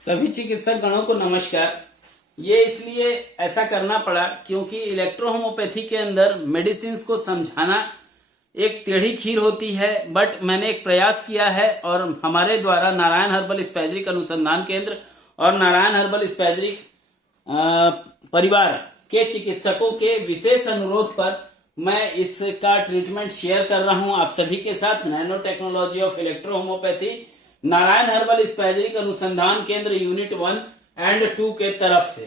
सभी चिकित्सक गणों को नमस्कार। ये इसलिए ऐसा करना पड़ा क्योंकि इलेक्ट्रो होम्योपैथी के अंदर मेडिसिन को समझाना एक टेढ़ी खीर होती है, बट मैंने एक प्रयास किया है और हमारे द्वारा नारायण हर्बल स्पैजरिक अनुसंधान केंद्र और नारायण हर्बल स्पैजरिक परिवार के चिकित्सकों के विशेष अनुरोध पर मैं इसका ट्रीटमेंट शेयर कर रहा हूं आप सभी के साथ। Nano technology of electro homoeopathy Narayan herbal spagyric अनुसंधान केंद्र यूनिट 1 एंड 2 के तरफ से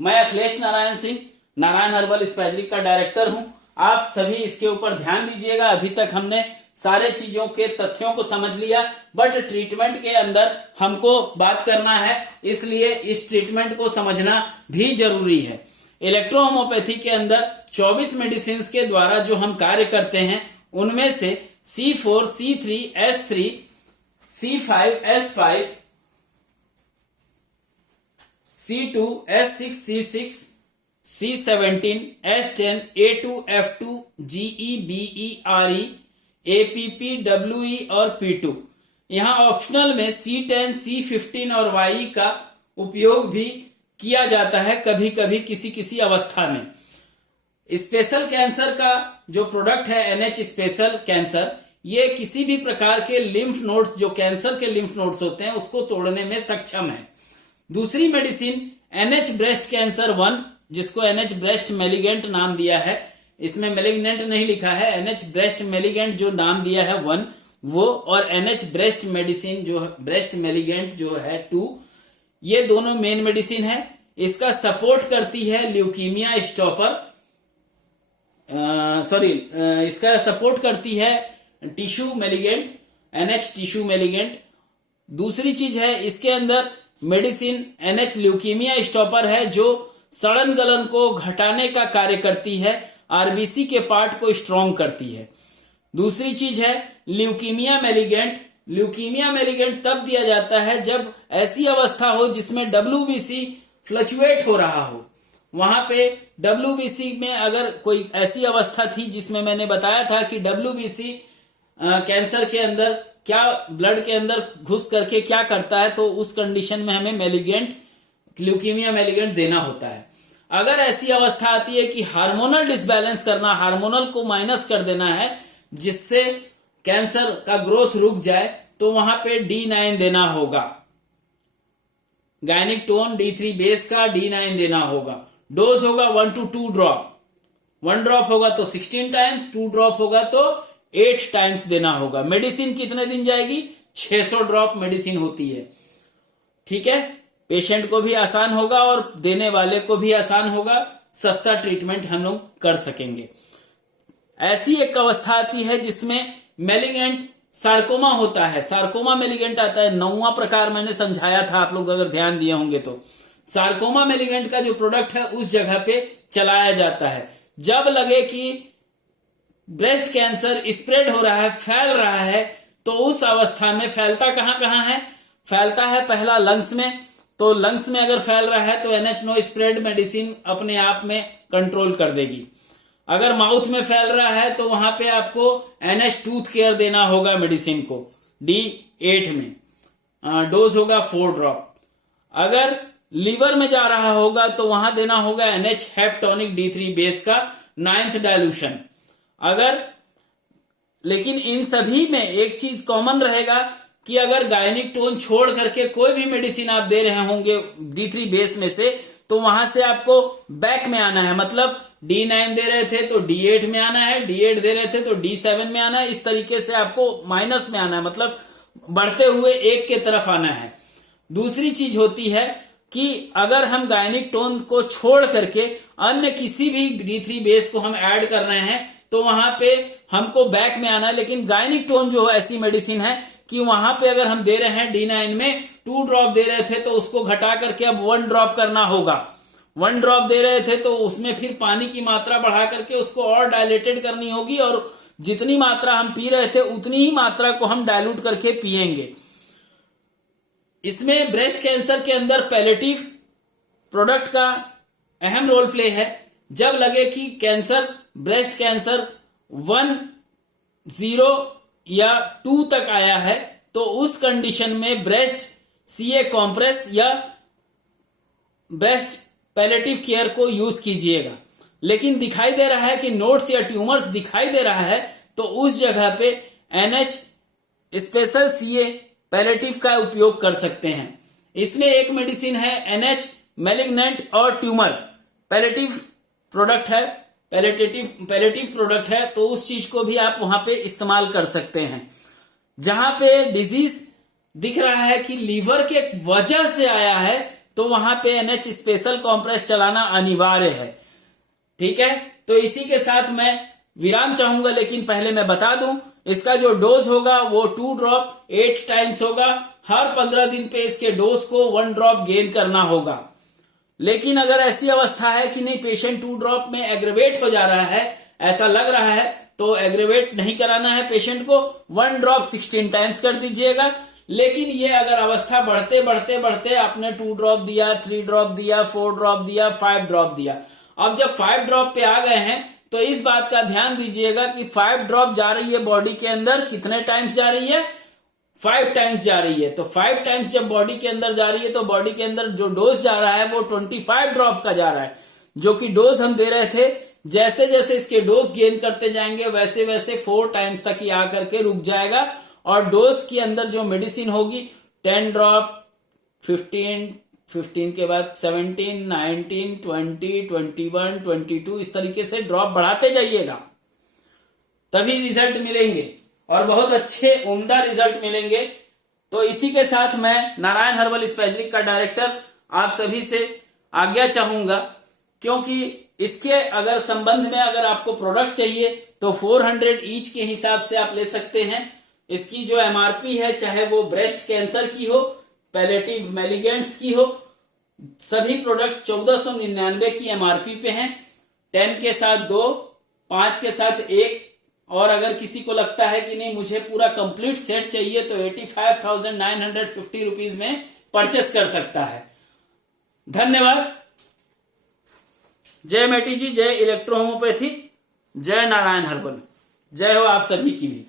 मैं अखिलेश नारायण सिंह नारायण हर्बल स्पैजरिक का डायरेक्टर हूं। आप सभी इसके ऊपर ध्यान दीजिएगा। अभी तक हमने सारे चीजों के तथ्यों को समझ लिया, बट ट्रीटमेंट के अंदर हमको बात करना है, इसलिए इस ट्रीटमेंट को समझना भी जरूरी है। इलेक्ट्रो होम्योपैथी के अंदर 24 मेडिसिन के द्वारा जो हम कार्य करते हैं उनमें से C4, C3, S3, C5, S5, C2, S6, C6, C17, S10, A2, F2, GE, BE, RE, APP, WE और P2। यहाँ ऑप्शनल में C10, C15 और YE का उपयोग भी किया जाता है कभी कभी किसी किसी अवस्था में। स्पेशल कैंसर का जो प्रोडक्ट है NH स्पेशल कैंसर, ये किसी भी प्रकार के लिम्फ नोड्स, जो कैंसर के लिम्फ नोड्स होते हैं, उसको तोड़ने में सक्षम है। दूसरी मेडिसिन NH ब्रेस्ट कैंसर 1, जिसको NH ब्रेस्ट मेलिगेंट नाम दिया है, इसमें मेलिग्नेंट नहीं लिखा है, NH ब्रेस्ट मेलिगेंट जो नाम दिया है 1 वो, और NH ब्रेस्ट मेडिसिन जो ब्रेस्ट मेलिगेंट जो है 2, ये दोनों मेन मेडिसिन है। इसका सपोर्ट करती है ल्यूकीमिया स्टॉपर, इसका सपोर्ट करती है tissue malignant, NH tissue malignant. दूसरी चीज है इसके अंदर मेडिसिन NH ल्यूकीमिया स्टॉपर है, जो सड़न गलन को घटाने का कार्य करती है, आरबीसी के पार्ट को स्ट्रॉन्ग करती है। दूसरी चीज है ल्यूकीमिया मेलिगेंट। ल्यूकीमिया मेलिगेंट तब दिया जाता है जब ऐसी अवस्था हो जिसमें WBC फ्लक्चुएट हो रहा हो। वहां पे WBC में अगर कोई ऐसी अवस्था थी जिसमें मैंने बताया था कि WBC कैंसर के अंदर क्या ब्लड के अंदर घुस करके क्या करता है, तो उस कंडीशन में हमें मेलिगेंट ल्यूकीमिया मेलिगेंट देना होता है। अगर ऐसी अवस्था आती है कि हार्मोनल डिसबैलेंस करना, हार्मोनल को माइनस कर देना है जिससे कैंसर का ग्रोथ रुक जाए, तो वहां पे D9 देना होगा। गायनिक टोन D3 बेस का D9 देना होगा। डोज होगा 1 to 2 ड्रॉप। 1 ड्रॉप होगा तो 16 टाइम्स, 2 ड्रॉप होगा तो 8 टाइम्स देना होगा। मेडिसिन कितने दिन जाएगी? 600 ड्रॉप मेडिसिन होती है। ठीक है, पेशेंट को भी आसान होगा और देने वाले को भी आसान होगा, सस्ता ट्रीटमेंट हम लोग कर सकेंगे। ऐसी एक अवस्था आती है जिसमें मेलिगेंट सार्कोमा होता है। सार्कोमा मेलिगेंट आता है, 9वां प्रकार मैंने समझाया था, आप लोग अगर ध्यान दिए होंगे तो। सार्कोमा मेलिगेंट का जो प्रोडक्ट है उस जगह पे चलाया जाता है। जब लगे कि ब्रेस्ट कैंसर स्प्रेड हो रहा है, फैल रहा है, तो उस अवस्था में फैलता कहां है? फैलता है पहला लंग्स में। तो लंग्स में अगर फैल रहा है तो NH नो स्प्रेड मेडिसिन अपने आप में कंट्रोल कर देगी। अगर माउथ में फैल रहा है तो वहां पे आपको NH टूथ केयर देना होगा मेडिसिन को D8 में। डोज होगा 4 ड्रॉप। अगर लीवर में जा रहा होगा तो वहां देना होगा NH हेप्टोनिक D3 बेस का 9th डायल्यूशन। लेकिन इन सभी में एक चीज कॉमन रहेगा कि अगर गायनिक टोन छोड़ करके कोई भी मेडिसिन आप दे रहे होंगे D3 बेस में से, तो वहां से आपको बैक में आना है। मतलब D9 दे रहे थे तो D8 में आना है, D8 दे रहे थे तो D7 में आना है। इस तरीके से आपको माइनस में आना है, मतलब बढ़ते हुए 1 के तरफ आना है। दूसरी चीज होती है कि अगर हम गायनिक टोन को छोड़ करके अन्य किसी भी D3 बेस को हम ऐड कर रहे हैं तो वहां पे हमको बैक में आना है। लेकिन गायनिक टोन जो ऐसी मेडिसिन है कि वहां पे अगर हम दे रहे हैं D9 में 2 ड्रॉप दे रहे थे तो उसको घटा करके अब 1 ड्रॉप करना होगा। 1 ड्रॉप दे रहे थे तो उसमें फिर पानी की मात्रा बढ़ा करके उसको और डायलेटेड करनी होगी, और जितनी मात्रा हम पी रहे थे उतनी ही मात्रा को हम डायलूट करके पिएंगे। इसमें ब्रेस्ट कैंसर के अंदर पैलेटिव प्रोडक्ट का अहम रोल प्ले है। जब लगे कि कैंसर ब्रेस्ट कैंसर 1, 0 या 2 तक आया है, तो उस कंडीशन में ब्रेस्ट सीए कॉम्प्रेस या ब्रेस्ट पैलेटिव केयर को यूज कीजिएगा। लेकिन दिखाई दे रहा है कि नोड्स या ट्यूमर्स दिखाई दे रहा है, तो उस जगह पे एनएच स्पेशल सीए पैलेटिव का उपयोग कर सकते हैं। इसमें एक मेडिसिन है एनएच मैलिग्नेंट और ट्यूमर पैलेटिव प्रोडक्ट है, पैलेटिव प्रोडक्ट है, तो उस चीज को भी आप वहां पे इस्तेमाल कर सकते हैं। जहां पे डिजीज दिख रहा है कि लीवर के वजह से आया है, तो वहां पे एनएच स्पेशल कॉम्प्रेस चलाना अनिवार्य है। ठीक है, तो इसी के साथ मैं विराम चाहूंगा, लेकिन पहले मैं बता दूं इसका जो डोज होगा वो 2 ड्रॉप 8 टाइम्स होगा। हर 15 दिन पे इसके डोज को 1 ड्रॉप गेन करना होगा। लेकिन अगर ऐसी अवस्था है कि नहीं, पेशेंट 2 ड्रॉप में एग्रेवेट हो जा रहा है, ऐसा लग रहा है, तो एग्रेवेट नहीं कराना है पेशेंट को, 1 ड्रॉप 16 टाइम्स कर दीजिएगा। लेकिन ये अगर अवस्था बढ़ते बढ़ते बढ़ते आपने 2 ड्रॉप दिया, 3 ड्रॉप दिया, 4 ड्रॉप दिया, 5 ड्रॉप दिया, अब जब 5 ड्रॉप पे आ गए हैं तो इस बात का ध्यान दीजिएगा कि 5 ड्रॉप जा रही है बॉडी के अंदर, कितने टाइम्स जा रही है, 5 टाइम्स जा रही है। तो 5 टाइम्स जब बॉडी के अंदर जा रही है, तो बॉडी के अंदर जो डोज जा रहा है वो 25 ड्रॉप्स का जा रहा है, जो कि डोज हम दे रहे थे। जैसे जैसे इसके डोज गेन करते जाएंगे वैसे वैसे 4 टाइम्स तक ही आकर के रुक जाएगा। और डोज के अंदर जो मेडिसिन होगी 10 ड्रॉप, 15 के बाद 17, 19, 20, 21, 22, इस तरीके से ड्रॉप बढ़ाते जाइएगा, तभी रिजल्ट मिलेंगे और बहुत अच्छे उम्दा रिजल्ट मिलेंगे। तो इसी के साथ मैं नारायण हर्बल स्पेशलिस्ट का डायरेक्टर आप सभी से आज्ञा चाहूंगा, क्योंकि इसके अगर संबंध में अगर आपको प्रोडक्ट चाहिए तो 400 ईच के हिसाब से आप ले सकते हैं। इसकी जो एमआरपी है, चाहे वो ब्रेस्ट कैंसर की हो, पैलेटिव मैलिगेंट्स की हो, सभी प्रोडक्ट्स 1499 की एमआरपी पे हैं। 10 के साथ 2, 5 के साथ 1, और अगर किसी को लगता है कि नहीं मुझे पूरा कंप्लीट सेट चाहिए तो 85,950 रुपीज में परचेस कर सकता है। धन्यवाद। जय मेटी जी, जय इलेक्ट्रो होम्योपैथी, जय नारायण हर्बल, जय हो आप सभी की भी।